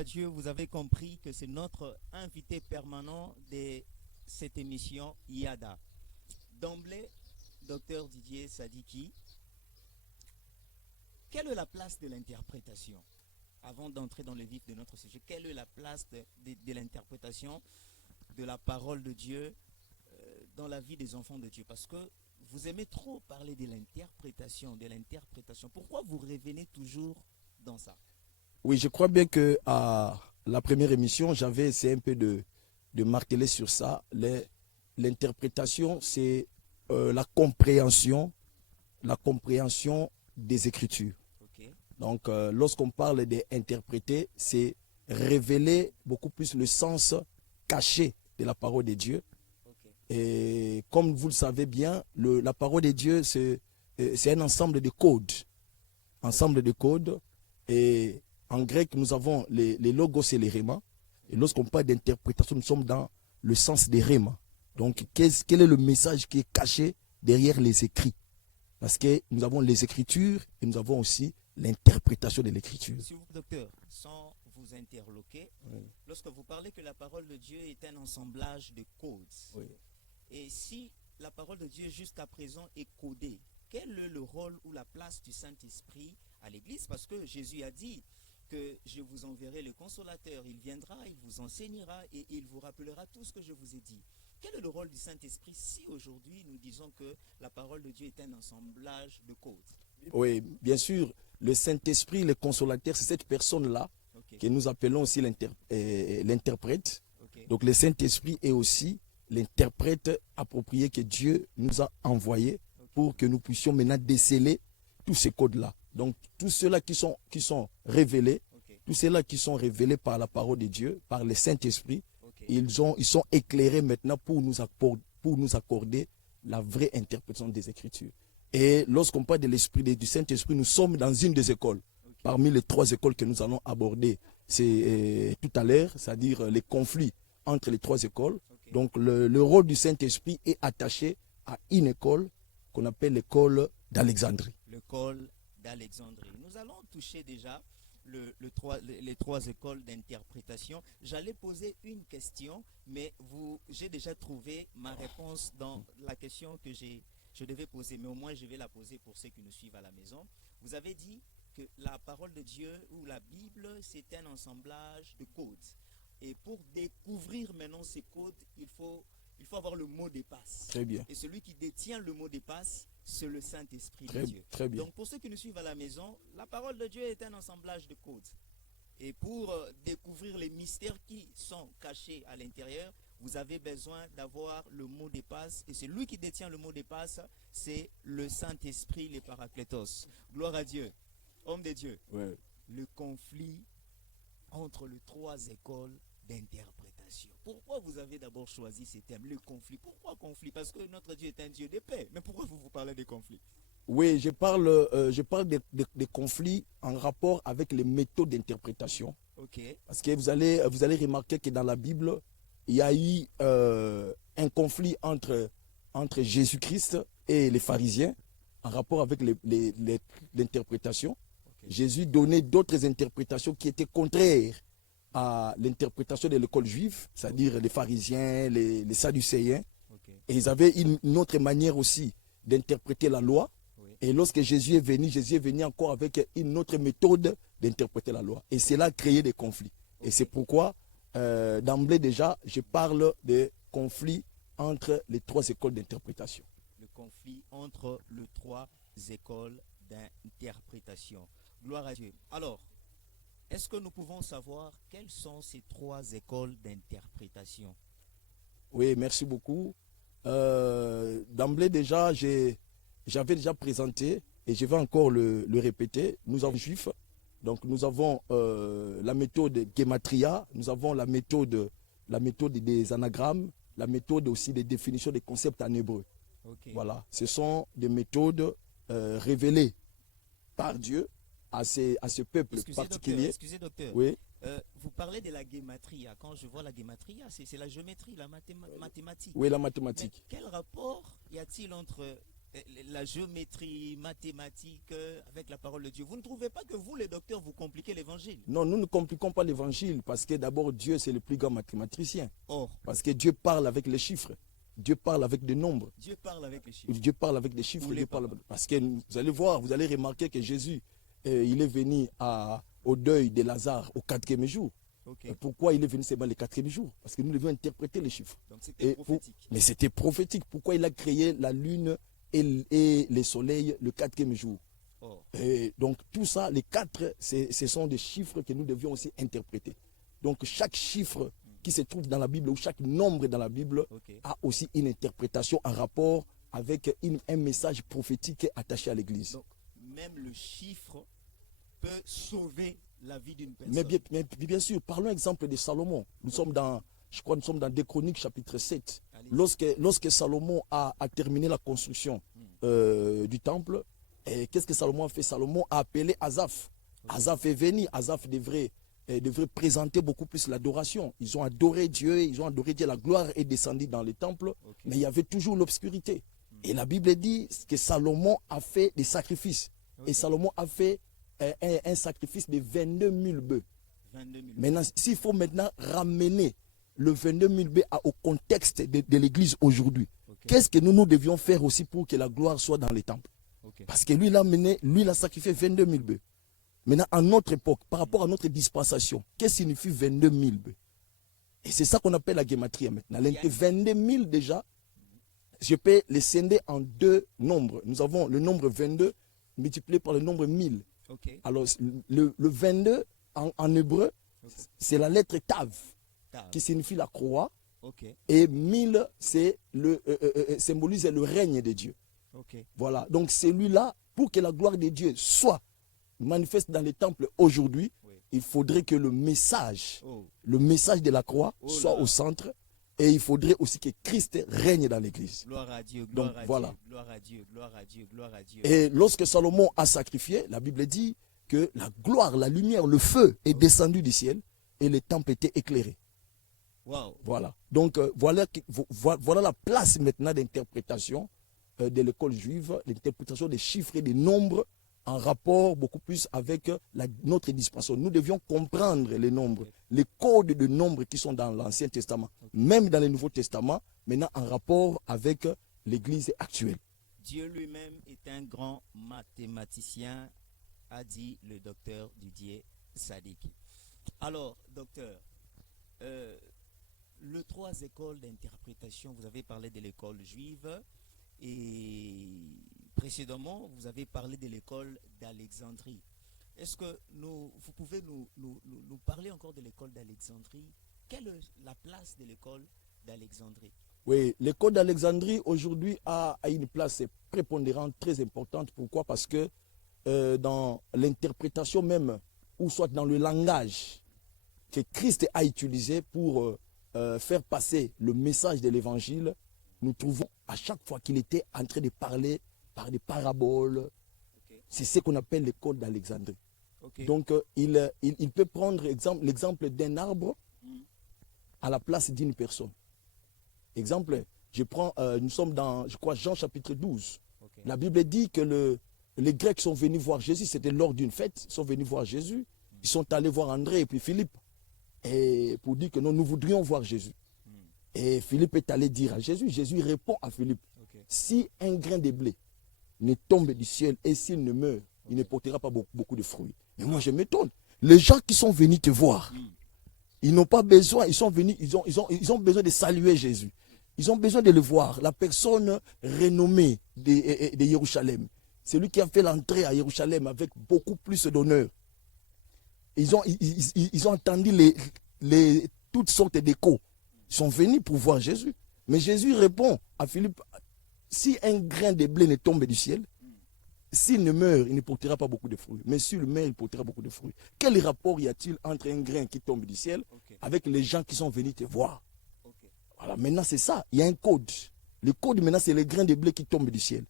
à Dieu, vous avez compris que c'est notre invité permanent de cette émission IADA. D'emblée, docteur Didier Sadiki, quelle est la place de l'interprétation? Avant d'entrer dans le vif de notre sujet, quelle est la place de l'interprétation de la parole de Dieu dans la vie des enfants de Dieu? Parce que vous aimez trop parler de l'interprétation, de l'interprétation. Pourquoi vous revenez toujours dans ça? Oui, je crois bien que à la première émission, j'avais essayé un peu de marteler sur ça. L'interprétation, c'est la compréhension des Écritures. Okay. Donc, lorsqu'on parle d'interpréter, c'est révéler beaucoup plus le sens caché de la parole de Dieu. Okay. Et comme vous le savez bien, la parole de Dieu, c'est un ensemble de codes. Ensemble de codes. Et en grec, nous avons les logos et les rémas. Et lorsqu'on parle d'interprétation, nous sommes dans le sens des rémas. Donc, quel est le message qui est caché derrière les écrits? Parce que nous avons les Écritures et nous avons aussi l'interprétation de l'Écriture. Si vous, docteur, sans vous interloquer, oui, lorsque vous parlez que la parole de Dieu est un assemblage de codes, oui, et si la parole de Dieu jusqu'à présent est codée, quel est le rôle ou la place du Saint-Esprit à l'Église? Parce que Jésus a dit que je vous enverrai le Consolateur, il viendra, il vous enseignera et il vous rappellera tout ce que je vous ai dit. Quel est le rôle du Saint-Esprit si aujourd'hui nous disons que la parole de Dieu est un assemblage de codes? Oui, bien sûr, le Saint-Esprit, le Consolateur, c'est cette personne-là, okay, que nous appelons aussi l'interprète. Okay. Donc le Saint-Esprit est aussi l'interprète approprié que Dieu nous a envoyé, okay, pour que nous puissions maintenant déceler tous ces codes-là. Donc tous ceux-là qui sont révélés, okay, tous ceux-là qui sont révélés par la parole de Dieu, par le Saint-Esprit, okay, ils sont éclairés maintenant pour nous accorder la vraie interprétation des Écritures. Et lorsqu'on parle de l'esprit du Saint-Esprit, nous sommes dans une des écoles, okay, parmi les 3 écoles que nous allons aborder tout à l'heure, c'est-à-dire les conflits entre les 3 écoles. Okay. Donc le rôle du Saint-Esprit est attaché à une école qu'on appelle l'école d'Alexandrie. L'école d'Alexandrie. Nous allons toucher déjà les 3 écoles d'interprétation. J'allais poser une question, mais j'ai déjà trouvé ma réponse dans la question que je devais poser, mais au moins je vais la poser pour ceux qui nous suivent à la maison. Vous avez dit que la parole de Dieu ou la Bible, c'est un assemblage de codes. Et pour découvrir maintenant ces codes, il faut avoir le mot de passe. Très bien. Et celui qui détient le mot de passe, c'est le Saint-Esprit de Dieu. Très bien. Donc pour ceux qui nous suivent à la maison, la parole de Dieu est un assemblage de codes. Et pour découvrir les mystères qui sont cachés à l'intérieur, vous avez besoin d'avoir le mot de passe. Et celui qui détient le mot de passe, c'est le Saint-Esprit, le Paraclétos. Gloire à Dieu. Homme de Dieu. Ouais. Le conflit entre les 3 écoles d'interprétation. Pourquoi vous avez d'abord choisi ces thèmes, le conflit? Pourquoi conflit? Parce que notre Dieu est un Dieu de paix. Mais pourquoi vous parlez de conflit? Oui, je parle des conflits en rapport avec les méthodes d'interprétation. Okay. Parce que vous allez remarquer que dans la Bible, il y a eu un conflit entre Jésus-Christ et les pharisiens en rapport avec l'interprétation. Okay. Jésus donnait d'autres interprétations qui étaient contraires à l'interprétation de l'école juive, c'est-à-dire les pharisiens, les sadducéens. Okay. Et ils avaient une autre manière aussi d'interpréter la loi. Oui. Et lorsque Jésus est venu encore avec une autre méthode d'interpréter la loi. Et cela a créé des conflits. Okay. Et c'est pourquoi, d'emblée déjà, je parle de conflits entre les 3 écoles d'interprétation. Le conflit entre les 3 écoles d'interprétation. Gloire à Dieu. Alors, est-ce que nous pouvons savoir quelles sont ces 3 écoles d'interprétation? Oui, merci beaucoup. D'emblée déjà, j'avais déjà présenté, et je vais encore le répéter, nous avons juifs, donc nous avons la méthode Gematria, nous avons la méthode des anagrammes, la méthode aussi des définitions des concepts en hébreu. Okay. Voilà, ce sont des méthodes révélées par Dieu à ce peuple particulier. Excusez, docteur. Oui. Vous parlez de la gématria. Quand je vois la gématria, c'est la géométrie, la mathématique. Oui, la mathématique. Mais quel rapport y a-t-il entre la géométrie mathématique avec la parole de Dieu. Vous ne trouvez pas que vous, les docteurs, vous compliquez l'évangile? Non, nous ne compliquons pas l'évangile parce que d'abord Dieu, c'est le plus grand mathématicien. Or, parce que Dieu parle avec les chiffres. Dieu parle avec des nombres. Dieu parle avec les chiffres. Dieu parle avec des chiffres. Parce que vous allez voir, vous allez remarquer que Jésus, il est venu au deuil de Lazare au 4e jour. Okay. Pourquoi il est venu seulement le 4e jour? Parce que nous devions interpréter les chiffres. Donc c'était prophétique. Mais c'était prophétique. Pourquoi il a créé la lune et le soleil le 4e jour? Et donc tout ça, les 4, ce sont des chiffres que nous devions aussi interpréter. Donc chaque chiffre qui se trouve dans la Bible ou chaque nombre dans la Bible a aussi une interprétation en rapport avec un message prophétique attaché à l'Église. Donc même le chiffre peut sauver la vie d'une personne. Mais bien sûr, parlons exemple de Salomon. Nous sommes dans, je crois, nous sommes dans 2 Chroniques chapitre 7. Lorsque Salomon a terminé la construction du temple, qu'est-ce que Salomon a fait? Salomon a appelé Asaph. Asaph est venu. Asaph devrait présenter beaucoup plus l'adoration. Ils ont adoré Dieu, la gloire est descendue dans le temple, mais il y avait toujours l'obscurité. Et la Bible dit que Salomon a fait des sacrifices. Et Salomon a fait un sacrifice de 22 000 bœufs. Maintenant, s'il faut maintenant ramener le 22 000 bœufs au contexte de l'Église aujourd'hui, qu'est-ce que nous devions faire aussi pour que la gloire soit dans les temples? Parce que lui, il a sacrifié 22 000 bœufs. Maintenant, à notre époque, par rapport à notre dispensation, qu'est-ce que signifie 22 000 bœufs? Et c'est ça qu'on appelle la guématrie maintenant. 22 000 déjà, je peux les scinder en 2 nombres. Nous avons le nombre 22 multiplié par le nombre 1000. Alors, le 22 en hébreu, c'est la lettre Tav, qui signifie la croix. Et 1000, symbolise le règne de Dieu. Voilà. Donc, celui-là, pour que la gloire de Dieu soit manifeste dans les temples aujourd'hui, il faudrait que le message de la croix soit au centre. Et il faudrait aussi que Christ règne dans l'Église. Gloire à Dieu, gloire à Dieu, gloire à Dieu, gloire à Dieu, gloire à Dieu. Et lorsque Salomon a sacrifié, la Bible dit que la gloire, la lumière, le feu est descendu du ciel et les temples étaient éclairés. Wow. Voilà. Donc voilà la place maintenant d'interprétation de l'école juive, l'interprétation des chiffres et des nombres en rapport beaucoup plus avec notre dispensation. Nous devions comprendre les nombres, les codes de nombres qui sont dans l'Ancien Testament, même dans le Nouveau Testament, maintenant en rapport avec l'Église actuelle. Dieu lui-même est un grand mathématicien, a dit le docteur Didier Sadiki. Alors, docteur, les 3 écoles d'interprétation, vous avez parlé de l'école juive et précédemment, vous avez parlé de l'école d'Alexandrie. Est-ce que vous pouvez nous parler encore de l'école d'Alexandrie? Quelle est la place de l'école d'Alexandrie? Oui, l'école d'Alexandrie aujourd'hui a une place prépondérante, très importante. Pourquoi? Parce que dans l'interprétation même, ou soit dans le langage que Christ a utilisé pour faire passer le message de l'évangile, nous trouvons à chaque fois qu'il était en train de parler par des paraboles. C'est ce qu'on appelle l'école d'Alexandrie. Donc, il peut prendre l'exemple d'un arbre à la place d'une personne. Exemple, nous sommes dans, je crois, Jean chapitre 12. La Bible dit que les Grecs sont venus voir Jésus, c'était lors d'une fête, ils sont venus voir Jésus. Ils sont allés voir André et puis Philippe, et pour dire que non, nous voudrions voir Jésus. Et Philippe est allé dire à Jésus, Jésus répond à Philippe, si un grain de blé ne tombe du ciel et s'il ne meurt, il ne portera pas beaucoup de fruits. Mais moi je m'étonne, les gens qui sont venus te voir, ils n'ont pas besoin, ils sont venus, ils ont besoin de saluer Jésus. Ils ont besoin de le voir, la personne renommée de Jérusalem. C'est lui qui a fait l'entrée à Jérusalem avec beaucoup plus d'honneur. Ils ont entendu toutes sortes d'échos. Ils sont venus pour voir Jésus. Mais Jésus répond à Philippe, si un grain de blé ne tombe du ciel, s'il ne meurt, il ne portera pas beaucoup de fruits. Mais s'il meurt, il portera beaucoup de fruits. Quel rapport y a-t-il entre un grain qui tombe du ciel avec les gens qui sont venus te voir? Voilà, maintenant c'est ça, il y a un code. Le code maintenant c'est le grain de blé qui tombe du ciel.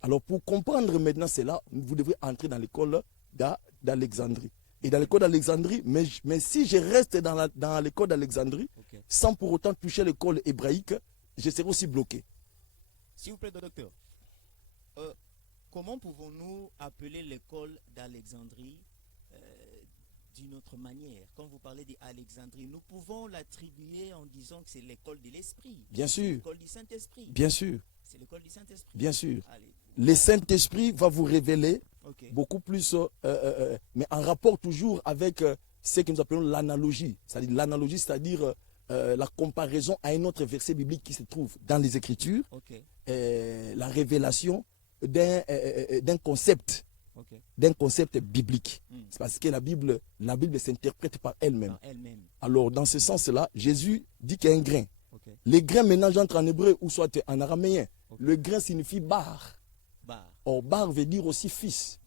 Alors pour comprendre maintenant cela, vous devrez entrer dans l'école d'Alexandrie. Et dans l'école d'Alexandrie, mais si je reste dans l'école d'Alexandrie, sans pour autant toucher l'école hébraïque, je serai aussi bloqué. S'il vous plaît, docteur. comment pouvons-nous appeler l'école d'Alexandrie d'une autre manière? Quand vous parlez d'Alexandrie, nous pouvons l'attribuer en disant que c'est l'école de l'Esprit. Bien sûr. L'école du Saint-Esprit. Bien sûr. C'est l'école du Saint-Esprit. Bien sûr. Allez. Le Saint-Esprit va vous révéler beaucoup plus, mais en rapport toujours avec ce que nous appelons l'analogie. C'est-à-dire l'analogie, c'est-à-dire la comparaison à un autre verset biblique qui se trouve dans les Écritures, la révélation d'un concept. D'un concept biblique. C'est parce que la Bible s'interprète par elle-même. Alors, dans ce sens-là, Jésus dit qu'il y a un grain. Les grains ménagent entre en hébreu ou soit en araméen. Le grain signifie bar. Or, bar veut dire aussi fils.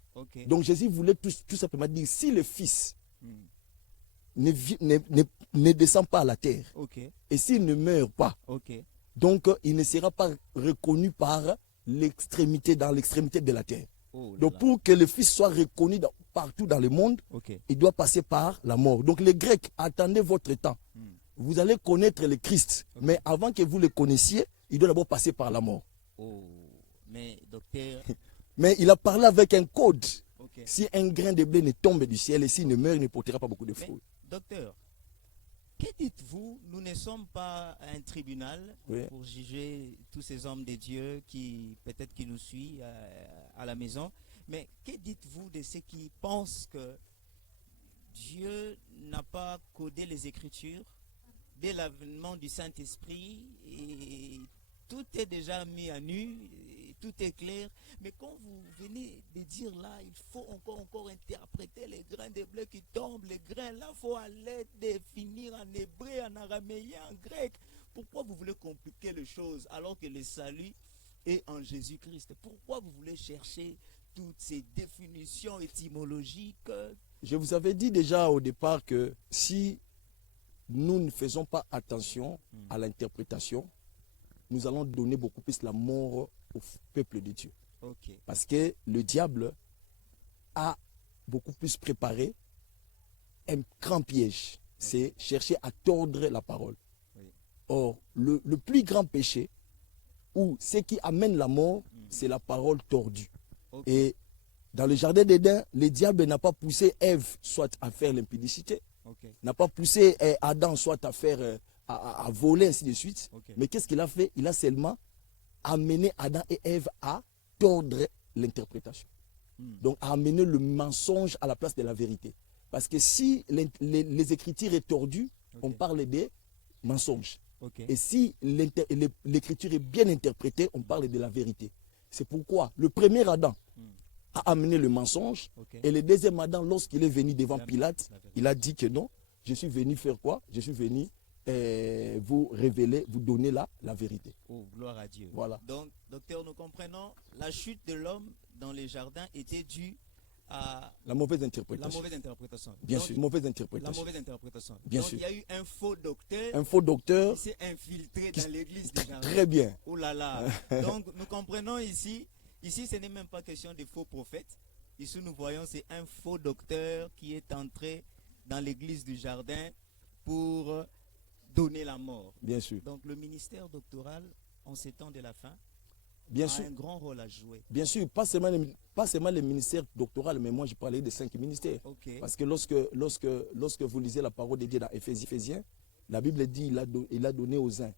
Donc, Jésus voulait tout simplement dire, si le fils ne descend pas à la terre, et s'il ne meurt pas, donc il ne sera pas reconnu par l'extrémité, dans l'extrémité de la terre. Donc pour que le Fils soit reconnu partout dans le monde, il doit passer par la mort. Donc les Grecs, attendez votre temps. Vous allez connaître le Christ, mais avant que vous le connaissiez, il doit d'abord passer par la mort. Mais docteur... mais il a parlé avec un code. Si un grain de blé ne tombe du ciel et s'il ne meurt, il ne portera pas beaucoup de fruits. Docteur, que dites-vous? Nous ne sommes pas un tribunal pour juger tous ces hommes de Dieu qui peut-être qui nous suivent à la maison. Mais que dites-vous de ceux qui pensent que Dieu n'a pas codé les Écritures dès l'avènement du Saint-Esprit et tout est déjà mis à nu, tout est clair. Mais quand vous venez de dire là, il faut encore interpréter les grains de blé qui tombent. Les grains là, il faut aller définir en hébreu, en araméen, en grec. Pourquoi vous voulez compliquer les choses alors que le salut est en Jésus-Christ? Pourquoi vous voulez chercher toutes ces définitions étymologiques? Je vous avais dit déjà au départ que si nous ne faisons pas attention à l'interprétation, nous allons donner beaucoup plus la mort au peuple de Dieu. Parce que le diable a beaucoup plus préparé un grand piège. C'est chercher à tordre la parole. Or, le plus grand péché, ou ce qui amène la mort, c'est la parole tordue. Et dans le jardin d'Éden, le diable n'a pas poussé Ève soit à faire l'impudicité, n'a pas poussé Adam soit à faire à voler, ainsi de suite. Mais qu'est-ce qu'il a fait? Il a seulement amené Adam et Ève à tordre l'interprétation. Donc à amener le mensonge à la place de la vérité. Parce que si les Écritures est tordue, on parle des mensonges. Et si l'Écriture est bien interprétée, on parle de la vérité. C'est pourquoi le premier Adam a amené le mensonge et le deuxième Adam, lorsqu'il est venu devant Pilate, il a dit que non, je suis venu faire quoi? Je suis venu vous révéler, vous donner la vérité. Oh, gloire à Dieu. Voilà. Donc, docteur, nous comprenons, la chute de l'homme dans les jardins était due à la mauvaise interprétation. La mauvaise interprétation. Bien sûr, mauvaise interprétation. La mauvaise interprétation. Bien donc, sûr. il y a eu un faux docteur. Un faux docteur qui s'est infiltré dans l'église des jardins. Très bien. Oh là là. Donc, nous comprenons ici, ce n'est même pas question de faux prophètes. Ici, nous voyons, c'est un faux docteur qui est entré dans l'église du jardin pour donner la mort. Bien sûr. Donc le ministère doctoral, en ces temps de la fin, bien a sûr. un grand rôle à jouer. Bien sûr, pas seulement le ministère doctoral, mais moi je parlais des 5 ministères. Parce que lorsque vous lisez la parole de Dieu dans Éphésiens, la Bible dit il a donné aux uns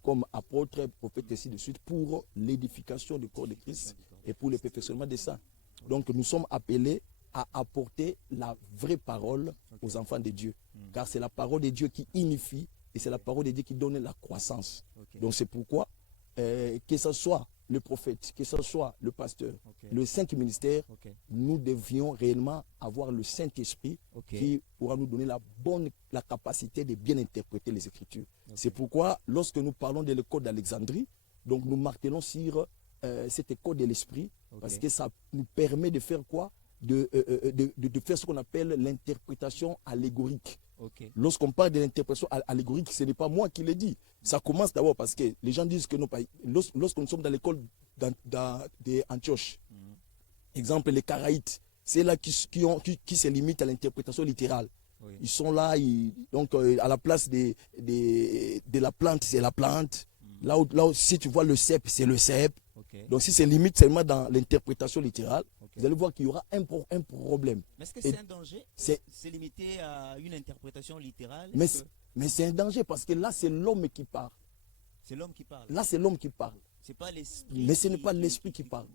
comme apôtres, prophètes, ainsi de suite, pour l'édification du corps de Christ et pour le perfectionnement des saints. Donc nous sommes appelés à apporter la vraie parole aux enfants de Dieu. Car c'est la parole de Dieu qui unifie et c'est la parole de Dieu qui donne la croissance. Donc c'est pourquoi, que ce soit le prophète, que ce soit le pasteur, le 5 ministères, nous devions réellement avoir le Saint-Esprit qui pourra nous donner la capacité de bien interpréter les Écritures. C'est pourquoi, lorsque nous parlons de l'école d'Alexandrie, donc nous martelons sur cette école de l'Esprit, parce que ça nous permet de faire quoi? De faire ce qu'on appelle l'interprétation allégorique. Lorsqu'on parle de l'interprétation allégorique, ce n'est pas moi qui l'ai dit. Ça commence d'abord parce que les gens disent que non, lorsque nous sommes dans l'école d'Antioche, exemple les Karaïtes, c'est là qui se limitent à l'interprétation littérale. Ils sont là, donc à la place de la plante, c'est la plante. Là où si tu vois le cep, c'est le cep. Okay. Donc si c'est limite seulement dans l'interprétation littérale, vous allez voir qu'il y aura un problème. Mais est-ce que c'est un danger? C'est limité à une interprétation littérale? Mais c'est un danger parce que là, c'est l'homme qui parle. C'est l'homme qui parle. Là, c'est l'homme qui parle. C'est pas l'esprit. Mais ce n'est pas l'esprit qui parle.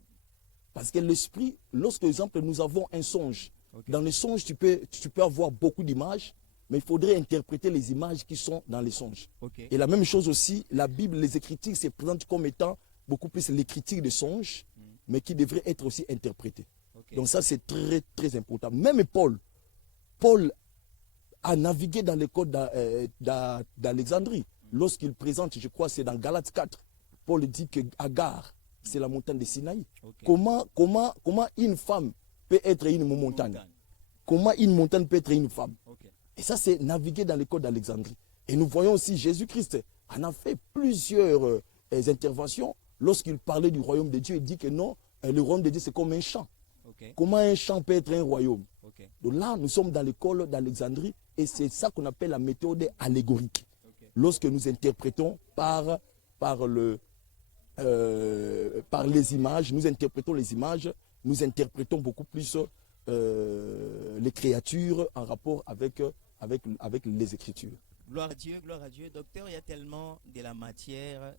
Parce que l'esprit, lorsque, par exemple, nous avons un songe, dans le songe, tu peux avoir beaucoup d'images, mais il faudrait interpréter les images qui sont dans les songes. Et la même chose aussi, la Bible, les Écritures se présentent comme étant beaucoup plus l'écriture de songes, mais qui devraient être aussi interprétées. Donc ça, c'est très, très important. Même Paul a navigué dans les côtes d'Alexandrie. Lorsqu'il présente, je crois, c'est dans Galates 4, Paul dit que Agar, c'est la montagne de Sinaï. Comment une femme peut être une montagne? Comment une montagne peut être une femme? Et ça, c'est naviguer dans les côtes d'Alexandrie. Et nous voyons aussi Jésus-Christ en a fait plusieurs interventions. Lorsqu'il parlait du royaume de Dieu, il dit que non, le royaume de Dieu, c'est comme un champ. Comment un champ peut être un royaume? Donc là, nous sommes dans l'école d'Alexandrie et c'est ça qu'on appelle la méthode allégorique. Lorsque nous interprétons par les images, nous interprétons les images, nous interprétons beaucoup plus les créatures en rapport avec les Écritures. Gloire à Dieu. Docteur, il y a tellement de la matière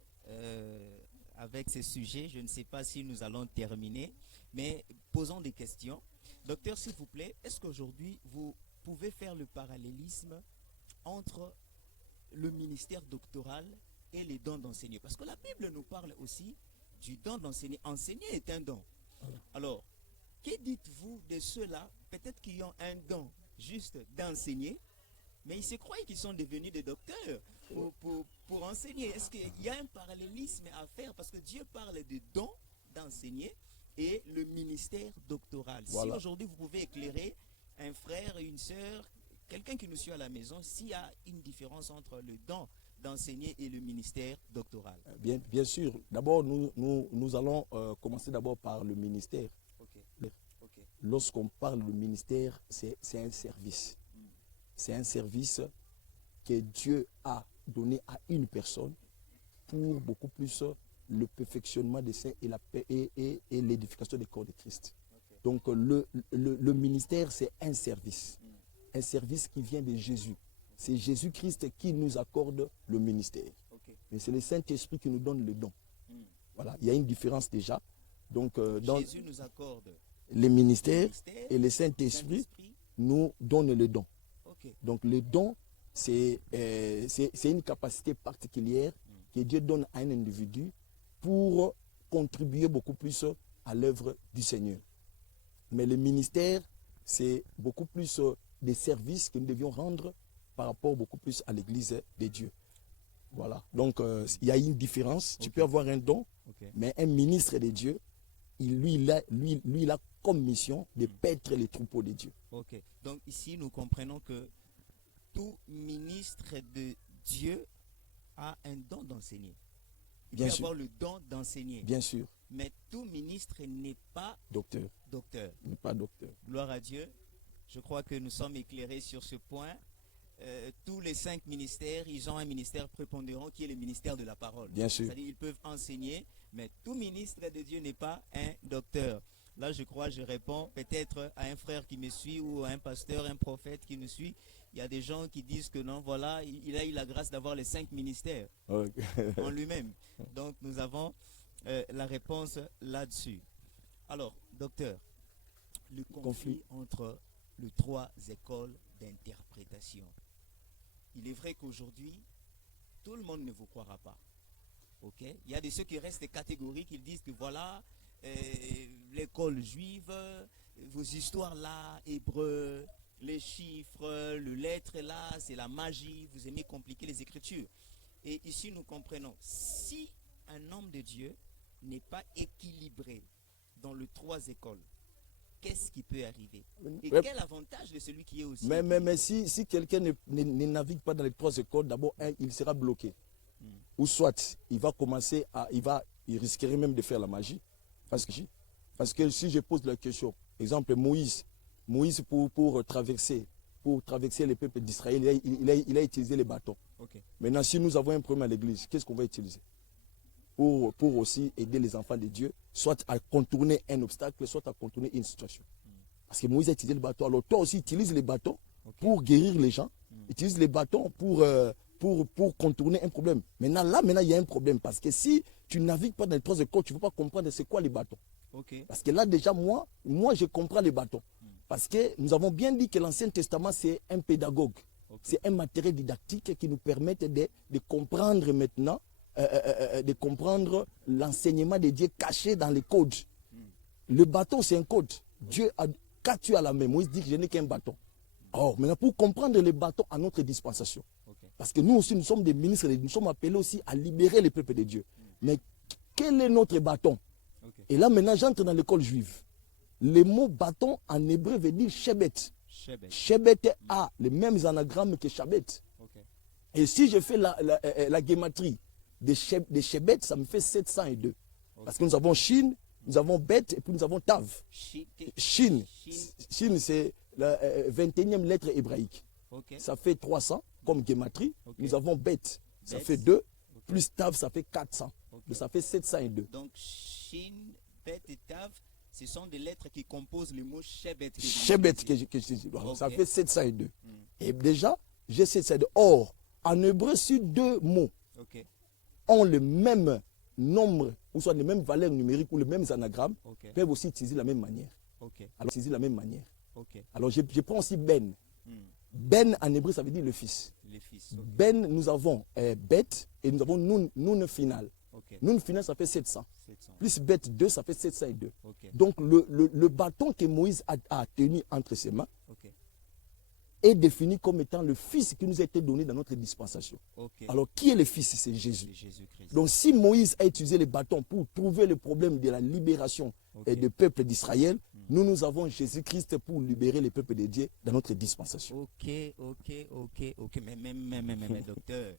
avec ces sujets. Je ne sais pas si nous allons terminer, mais posons des questions. Docteur, s'il vous plaît, est-ce qu'aujourd'hui, vous pouvez faire le parallélisme entre le ministère doctoral et les dons d'enseigner? Parce que la Bible nous parle aussi du don d'enseigner. Enseigner est un don. Alors, que dites-vous de ceux-là, peut-être qui ont un don juste d'enseigner, mais ils se croient qu'ils sont devenus des docteurs pour enseigner? Est-ce qu'il y a un parallélisme à faire? Parce que Dieu parle de dons d'enseigner et le ministère doctoral. Voilà. Si aujourd'hui vous pouvez éclairer un frère, une sœur, quelqu'un qui nous suit à la maison, s'il y a une différence entre le don d'enseigner et le ministère doctoral. Bien sûr. D'abord, nous allons commencer d'abord par le ministère. Lorsqu'on parle de ministère, c'est un service. C'est un service que Dieu a donné à une personne pour beaucoup plus le perfectionnement des saints et l'édification des corps de Christ. Donc le ministère, c'est un service. Un service qui vient de Jésus. C'est Jésus-Christ qui nous accorde le ministère. Mais c'est le Saint-Esprit qui nous donne le don. Voilà, il y a une différence déjà. Donc, Jésus nous accorde les ministères et le Saint-Esprit nous donne le don. Donc le don, c'est une capacité particulière que Dieu donne à un individu pour contribuer beaucoup plus à l'œuvre du Seigneur. Mais le ministère, c'est beaucoup plus des services que nous devions rendre par rapport beaucoup plus à l'Église de Dieu. Voilà. Donc, il y a une différence. Tu peux avoir un don, mais un ministre de Dieu, il a comme mission de paître les troupeaux de Dieu. Ok. Donc, ici, nous comprenons que tout ministre de Dieu a un don d'enseigner. Il peut avoir le don d'enseigner. Bien sûr. Mais tout ministre n'est pas docteur. N'est pas docteur. Gloire à Dieu. Je crois que nous sommes éclairés sur ce point. Tous les 5 ministères, ils ont un ministère prépondérant qui est le ministère de la parole. Bien sûr. C'est-à-dire qu'ils peuvent enseigner, mais tout ministre de Dieu n'est pas un docteur. Là, je crois, je réponds peut-être à un frère qui me suit ou à un pasteur, un prophète qui nous suit. Il y a des gens qui disent que non, voilà, il a eu la grâce d'avoir les 5 ministères en lui-même. Donc, nous avons la réponse là-dessus. Alors, docteur, le conflit entre les 3 écoles d'interprétation. Il est vrai qu'aujourd'hui, tout le monde ne vous croira pas. Okay? Il y a de ceux qui restent catégoriques, ils disent que voilà, l'école juive, vos histoires là, hébreux, les chiffres, le lettre là, c'est la magie, vous aimez compliquer les Écritures. Et ici, nous comprenons, si un homme de Dieu n'est pas équilibré dans les 3 écoles, qu'est-ce qui peut arriver? Et quel avantage de celui qui est aussi... Mais si quelqu'un ne navigue pas dans les 3 écoles, d'abord, il sera bloqué. Ou soit, il va commencer il risquerait même de faire la magie. Parce que si je pose la question, exemple, Moïse pour traverser les peuples d'Israël, il a utilisé les bâtons. Maintenant, si nous avons un problème à l'église, qu'est-ce qu'on va utiliser? pour aussi aider les enfants de Dieu, soit à contourner un obstacle, soit à contourner une situation. Parce que Moïse a utilisé le bâton. Alors toi aussi, utilise les bâtons pour guérir les gens. Utilise les bâtons pour contourner un problème. Maintenant, il y a un problème. Parce que si tu navigues pas dans les trois écoles, tu ne peux pas comprendre c'est quoi les bâtons. Parce que là, déjà, moi, je comprends les bâtons. Parce que nous avons bien dit que l'Ancien Testament, c'est un pédagogue. C'est un matériel didactique qui nous permet de comprendre maintenant, de comprendre l'enseignement de Dieu caché dans les codes. Le bâton, c'est un code. Dieu a, qu'as-tu à la main? Moïse dit que je n'ai qu'un bâton. Or, maintenant, pour comprendre les bâtons à notre dispensation, parce que nous aussi, nous sommes des ministres, nous sommes appelés aussi à libérer les peuples de Dieu. Mais quel est notre bâton? Et là, maintenant, j'entre dans l'école juive. Le mot bâton en hébreu veut dire Shebet. Shebet a les mêmes anagrammes que Shabbat. Et si je fais la guématrie de Shebet, ça me fait 702. Parce que nous avons Shin, nous avons Bet et puis nous avons Tav. Shin, c'est la 21e lettre hébraïque. Ça fait 300 comme guématrie. Nous avons Bet, ça fait 2. Plus Tav, ça fait 400. Donc ça fait 702. Donc Shin, Bet et Tav, ce sont des lettres qui composent le mot Shebet. Shebet, ça fait 702. Et déjà, j'ai 702. Or, en hébreu, si deux mots ont le même nombre, ou soit les mêmes valeurs numériques, ou les mêmes anagrammes, peuvent aussi utiliser la même manière. Alors, utiliser la même manière. Alors, je prends aussi Ben. Ben, en hébreu, ça veut dire le fils. Ben, nous avons Bet, et nous avons Nun final. Nun final, ça fait 700. Plus Bet 2, ça fait 702. Donc, le bâton que Moïse a tenu entre ses mains est défini comme étant le fils qui nous a été donné dans notre dispensation. Alors, qui est le fils? C'est Jésus. Donc, si Moïse a utilisé le bâton pour trouver le problème de la libération du peuple d'Israël, nous avons Jésus-Christ pour libérer le peuple de Dieu dans notre dispensation. Mais docteur,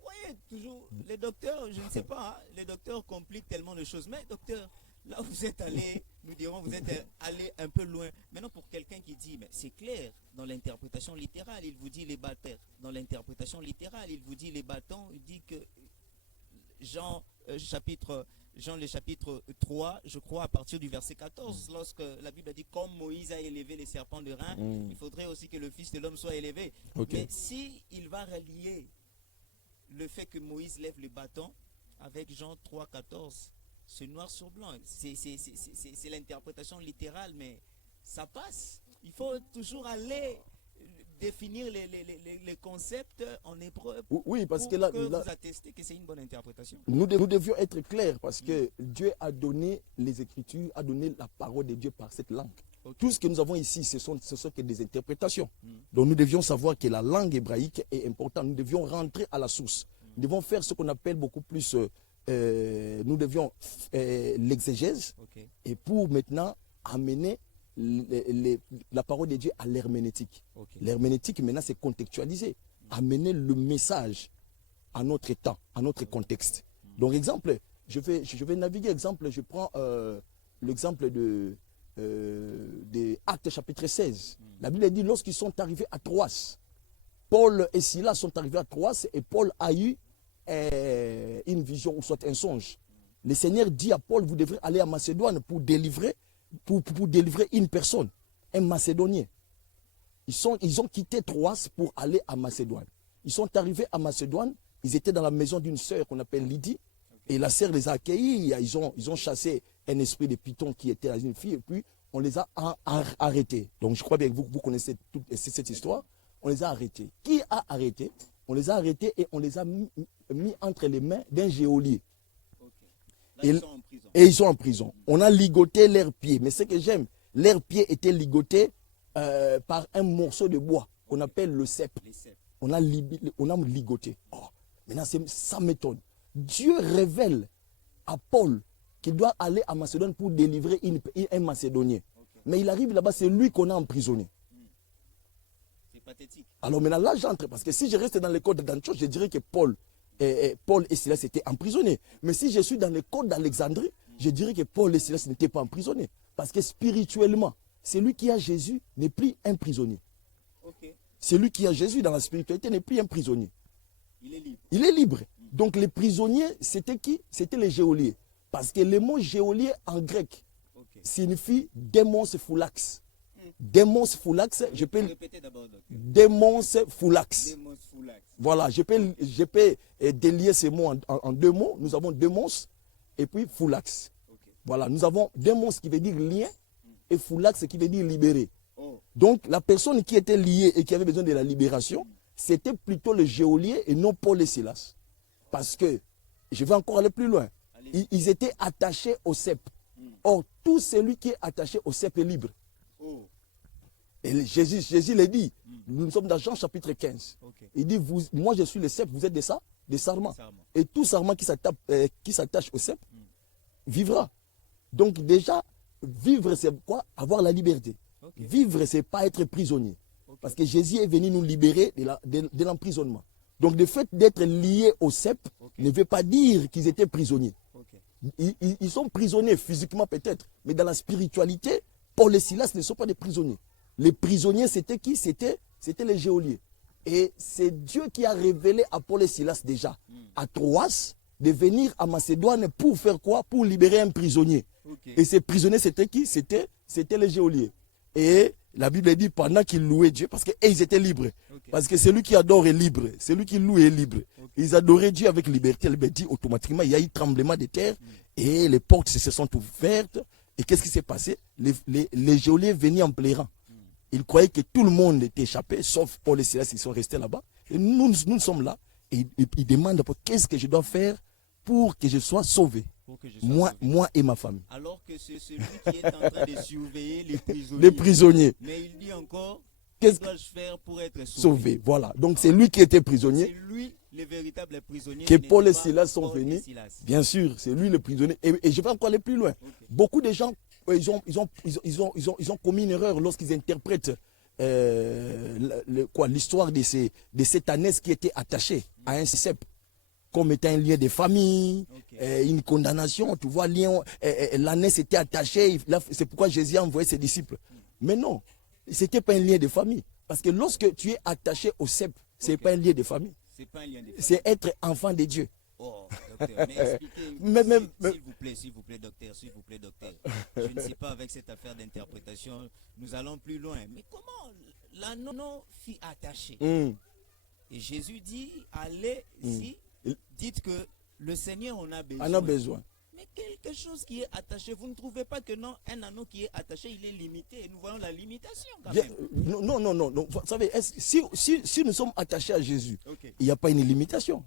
voyez, toujours, les docteurs, je ne sais pas, hein, les docteurs compliquent tellement de choses. Mais docteur, là où vous êtes allé, nous dirons, vous êtes allé un peu loin. Maintenant, pour quelqu'un qui dit, mais c'est clair, dans l'interprétation littérale, il vous dit les bâtons. Dans l'interprétation littérale, il vous dit les bâtons. Il dit que Jean le chapitre 3, je crois, à partir du verset 14, lorsque la Bible dit, comme Moïse a élevé les serpents de rein, il faudrait aussi que le Fils de l'homme soit élevé. Mais si il va relier le fait que Moïse lève le bâton avec Jean 3, 14, c'est noir sur blanc. C'est l'interprétation littérale, mais ça passe. Il faut toujours aller définir les concepts en hébreu parce pour que vous attestez que c'est une bonne interprétation. Nous devions être clairs parce que Dieu a donné les Écritures, a donné la parole de Dieu par cette langue. Tout ce que nous avons ici, ce sont que des interprétations. Donc nous devions savoir que la langue hébraïque est importante. Nous devions rentrer à la source. Nous devons faire ce qu'on appelle beaucoup plus, nous devions l'exégèse et pour maintenant amener la parole de Dieu à l'herméneutique. L'herméneutique, maintenant, c'est contextualiser, amener le message à notre temps, à notre contexte. Donc, exemple, je vais naviguer, exemple, je prends l'exemple de Actes chapitre 16. La Bible dit, lorsqu'ils sont arrivés à Troas, Paul et Silas sont arrivés à Troas et Paul a eu une vision ou soit un songe. Le Seigneur dit à Paul, vous devrez aller à Macédoine pour délivrer une personne, un Macédonien. Ils ont quitté Troas pour aller à Macédoine. Ils sont arrivés à Macédoine, ils étaient dans la maison d'une sœur qu'on appelle Lydie, et la sœur les a accueillis, ils ont chassé un esprit de python qui était à une fille, et puis on les a arrêtés. Donc je crois bien que vous connaissez toute cette histoire. On les a arrêtés. Qui a arrêté? On les a arrêtés et on les a mis entre les mains d'un geôlier. Et ils sont en prison. On a ligoté leurs pieds. Mais ce que j'aime, leurs pieds étaient ligotés par un morceau de bois qu'on appelle le cep. On a ligoté. Oh, maintenant, ça m'étonne. Dieu révèle à Paul qu'il doit aller à Macédoine pour délivrer un Macédonien. Mais il arrive là-bas, c'est lui qu'on a emprisonné. C'est pathétique. Alors maintenant, là, j'entre. Parce que si je reste dans les codes d'Antioche, je dirais que Paul et Silas étaient emprisonnés. Mais si je suis dans les codes d'Alexandrie, je dirais que Paul et Silas n'étaient pas emprisonnés. Parce que spirituellement, celui qui a Jésus n'est plus un prisonnier. Celui qui a Jésus dans la spiritualité n'est plus un prisonnier. Il est libre. Il est libre. Donc les prisonniers, c'était qui? C'était les geôliers. Parce que le mot geôlier en grec signifie démons foulax. Démons foulax, je peux répéter d'abord. Démons foulax. Démons foulax. Voilà, je peux délier ces mots en deux mots. Nous avons démons et puis foulax. Voilà, nous avons démons qui veut dire lien et foulax qui veut dire libérer. Donc la personne qui était liée et qui avait besoin de la libération, c'était plutôt le geôlier et non Paul et Silas. Parce que, je vais encore aller plus loin, ils étaient attachés au cep. Or, tout celui qui est attaché au cep est libre. Et Jésus l'a dit, nous sommes dans Jean chapitre 15. Il dit, moi je suis le cep, vous êtes des sarments. Et tout sarment qui s'attache au cep vivra. Donc déjà, vivre c'est quoi? Avoir la liberté. Vivre c'est pas être prisonnier. Parce que Jésus est venu nous libérer de l'emprisonnement. Donc le fait d'être lié au cep ne veut pas dire qu'ils étaient prisonniers. Ils sont prisonniers physiquement peut-être, mais dans la spiritualité, Paul et Silas ne sont pas des prisonniers. Les prisonniers, c'était qui? C'était les geôliers. Et c'est Dieu qui a révélé à Paul et Silas déjà, à Troas, de venir à Macédoine pour faire quoi? Pour libérer un prisonnier. Et ces prisonniers, c'était qui? C'était les geôliers. Et la Bible dit pendant qu'ils louaient Dieu, parce qu'ils étaient libres. Parce que celui qui adore est libre. Celui qui loue est libre. Ils adoraient Dieu avec liberté. La Bible dit automatiquement, il y a eu tremblement de terre et les portes se sont ouvertes. Et qu'est-ce qui s'est passé? Les geôliers venaient en pleurant. Ils croyaient que tout le monde était échappé, sauf Paul et Silas, ils sont restés là-bas. Et nous sommes là. Et ils demandent qu'est-ce que je dois faire pour que je sois sauvé. Moi et ma famille. Alors que c'est celui qui est en train de surveiller les prisonniers. Les prisonniers. Mais il dit encore, qu'est-ce que dois-je faire pour être sauvé? Voilà. Donc c'est lui qui était prisonnier. C'est lui le véritable prisonnier. Que Paul et Silas sont venus. Bien sûr, c'est lui le prisonnier. Et je vais encore aller plus loin. Beaucoup de gens, ils ont commis une erreur lorsqu'ils interprètent l'histoire de cette ânesse qui était attachée à un cep comme étant un lien de famille, une condamnation. Tu vois, l'ânesse était attachée. C'est pourquoi Jésus a envoyé ses disciples. Mais non, ce n'était pas un lien de famille. Parce que lorsque tu es attaché au cep, ce n'est pas un lien de famille. C'est être enfant de Dieu. Oh, docteur, mais expliquez, s'il vous plaît, docteur. Je ne sais pas avec cette affaire d'interprétation, nous allons plus loin. Mais comment la non fut attachée? Et Jésus dit, allez ici, dites que le Seigneur en a besoin. En a besoin. Mais quelque chose qui est attaché, vous ne trouvez pas que non, un anneau qui est attaché, il est limité. Et nous voyons la limitation quand même. Non. Vous savez, si nous sommes attachés à Jésus, il n'y a pas une limitation.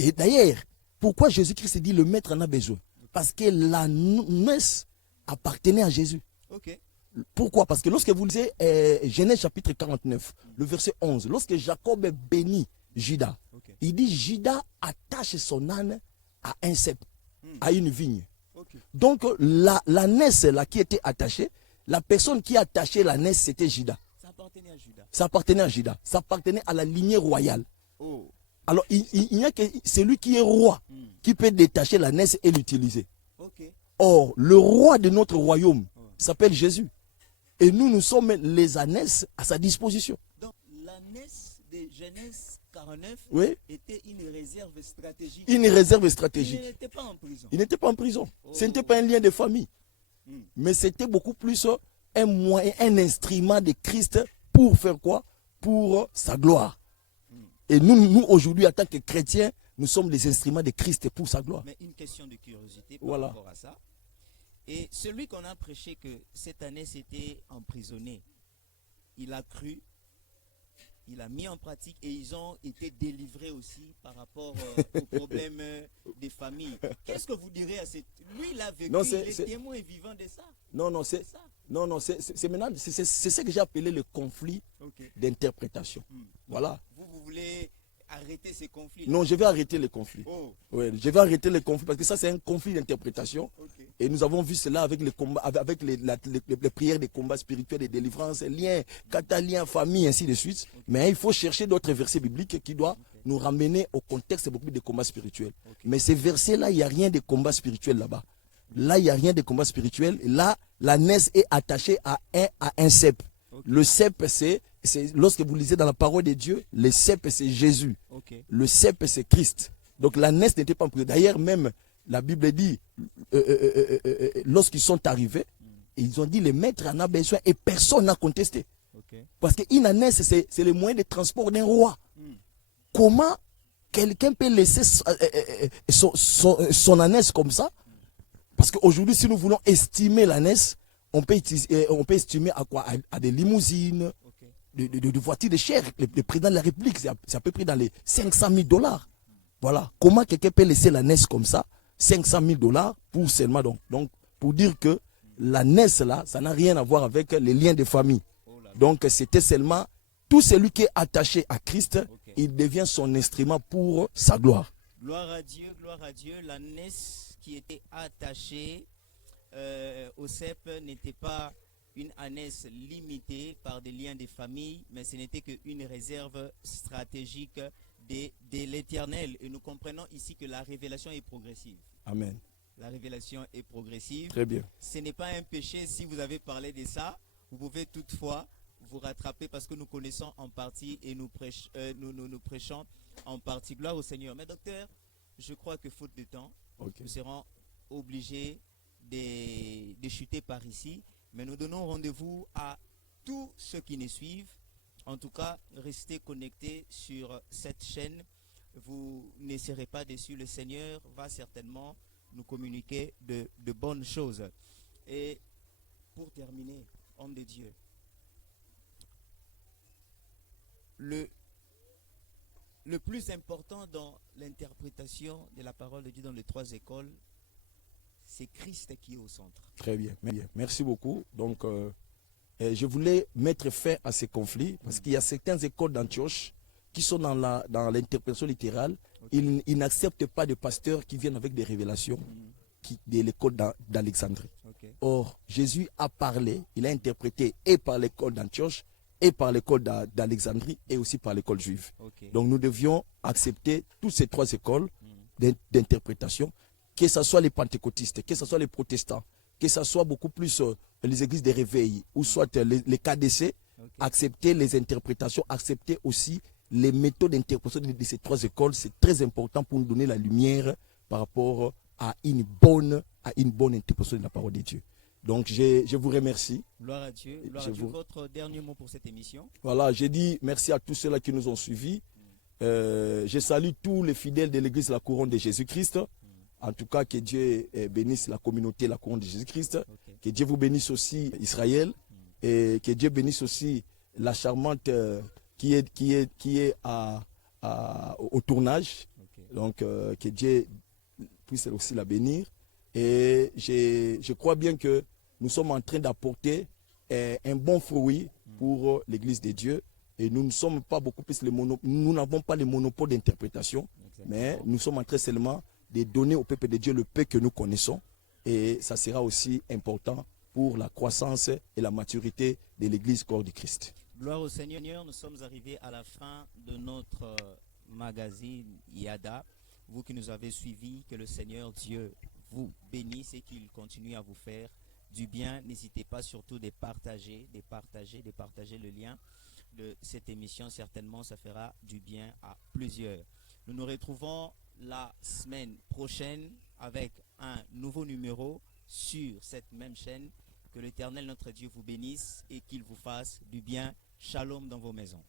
Et d'ailleurs, pourquoi Jésus-Christ dit le maître en a besoin? Parce que la noce appartenait à Jésus. Pourquoi? Parce que lorsque vous lisez Genèse chapitre 49, le verset 11, lorsque Jacob bénit Judas, il dit Judas attache son âne à un cep, à une vigne. Donc la naisse là qui était attachée, la personne qui attachait la naisse, c'était Judas. Ça appartenait à Judas. Ça appartenait à Judas. Ça appartenait à la lignée royale. Alors il n'y a que celui qui est roi qui peut détacher la naisse et l'utiliser. Or, le roi de notre royaume s'appelle Jésus. Et nous sommes les ânesses à sa disposition. Donc l'ânesse de Genèse 49 était une réserve stratégique. Une réserve stratégique. Il n'était pas en prison. Il n'était pas en prison. Ce n'était pas un lien de famille. Mais c'était beaucoup plus un moyen, un instrument de Christ pour faire quoi? Pour sa gloire. Et nous aujourd'hui, en tant que chrétiens, nous sommes des instruments de Christ pour sa gloire. Mais une question de curiosité par rapport à ça. Et celui qu'on a prêché que cette année c'était emprisonné, il a cru, il a mis en pratique et ils ont été délivrés aussi par rapport aux problèmes des familles. Qu'est-ce que vous direz à cette... Lui, il a vécu, il est témoin vivant de ça. C'est maintenant, c'est ce que j'ai appelé le conflit d'interprétation. Voilà. Vous voulez arrêter ces conflits? Non, je vais arrêter les conflits. Je vais arrêter les conflits parce que ça c'est un conflit d'interprétation. Et nous avons vu cela avec les combats, avec les prières des combats spirituels et délivrance, liens, catalien, famille, ainsi de suite. Mais il faut chercher d'autres versets bibliques qui doivent nous ramener au contexte beaucoup de combats spirituels. Mais ces versets-là, il n'y a rien de combat spirituel là-bas. Là, il n'y a rien de combat spirituel. Là, la naisse est attachée à un cep. Le cep, c'est lorsque vous lisez dans la parole de Dieu, le cep, c'est Jésus. Le cep, c'est Christ. Donc l'ânesse n'était pas en prison. D'ailleurs, même la Bible dit, lorsqu'ils sont arrivés, ils ont dit les maîtres en a besoin et personne n'a contesté. Parce qu'une ânesse, c'est le moyen de transport d'un roi. Comment quelqu'un peut laisser son ânesse comme ça? Parce qu'aujourd'hui, si nous voulons estimer l'ânesse, on peut estimer à quoi? À des limousines, de voitures de chair. Le président de la République, c'est à peu près dans les 500 000 $. Voilà. Comment quelqu'un peut laisser l'ânesse comme ça? 500 000 $ pour seulement donc pour dire que l'ânesse là, ça n'a rien à voir avec les liens de famille. Donc c'était seulement tout celui qui est attaché à Christ, il devient son instrument pour sa gloire. Gloire à Dieu, l'ânesse qui était attachée au cep n'était pas une ânesse limitée par des liens de famille, mais ce n'était qu'une réserve stratégique de l'Éternel. Et nous comprenons ici que la révélation est progressive. Amen. La révélation est progressive. Très bien. Ce n'est pas un péché si vous avez parlé de ça. Vous pouvez toutefois vous rattraper parce que nous connaissons en partie et nous prêchons en partie. Gloire au Seigneur. Mais docteur, je crois que faute de temps, nous serons obligés de chuter par ici. Mais nous donnons rendez-vous à tous ceux qui nous suivent. En tout cas, restez connectés sur cette chaîne. Vous ne serez pas déçus. Le Seigneur va certainement nous communiquer de bonnes choses. Et pour terminer, homme de Dieu, le plus important dans l'interprétation de la parole de Dieu dans les 3 écoles, c'est Christ qui est au centre. Très bien. Merci beaucoup. Donc, je voulais mettre fin à ces conflits parce qu'il y a certaines écoles d'Antioche qui sont dans l'interprétation littérale. Ils n'acceptent pas de pasteurs qui viennent avec des révélations de l'école d'Alexandrie. Or, Jésus a parlé, il a interprété et par l'école d'Antioche, et par l'école d'Alexandrie, et aussi par l'école juive. Donc, nous devions accepter toutes ces 3 écoles d'interprétation, que ce soit les pentecôtistes, que ce soit les protestants, que ce soit beaucoup plus les églises de réveil, ou soit les KDC, accepter les interprétations, accepter aussi les méthodes d'interprétation de ces 3 écoles. C'est très important pour nous donner la lumière par rapport à une bonne interprétation de la parole de Dieu. Donc, je vous remercie. Gloire à Dieu. Votre dernier mot pour cette émission? Voilà, j'ai dit merci à tous ceux-là qui nous ont suivis. Je salue tous les fidèles de l'église La Couronne de Jésus-Christ. En tout cas, que Dieu bénisse la communauté La Couronne de Jésus-Christ. Que Dieu vous bénisse aussi, Israël. Et que Dieu bénisse aussi la charmante qui est au tournage. Donc, que Dieu puisse aussi la bénir. Et je crois bien que nous sommes en train d'apporter un bon fruit pour l'Église de Dieu. Et nous ne sommes pas beaucoup plus nous n'avons pas le monopole d'interprétation, mais nous sommes en train seulement de donner au peuple de Dieu le peu que nous connaissons. Et ça sera aussi important pour la croissance et la maturité de l'Église corps du Christ. Gloire au Seigneur. Nous sommes arrivés à la fin de notre magazine Yada. Vous qui nous avez suivis, que le Seigneur Dieu vous bénisse et qu'il continue à vous faire du bien. N'hésitez pas surtout de partager le lien de cette émission. Certainement, ça fera du bien à plusieurs. Nous nous retrouvons la semaine prochaine avec un nouveau numéro sur cette même chaîne. Que l'Éternel notre Dieu vous bénisse et qu'il vous fasse du bien. Shalom dans vos maisons.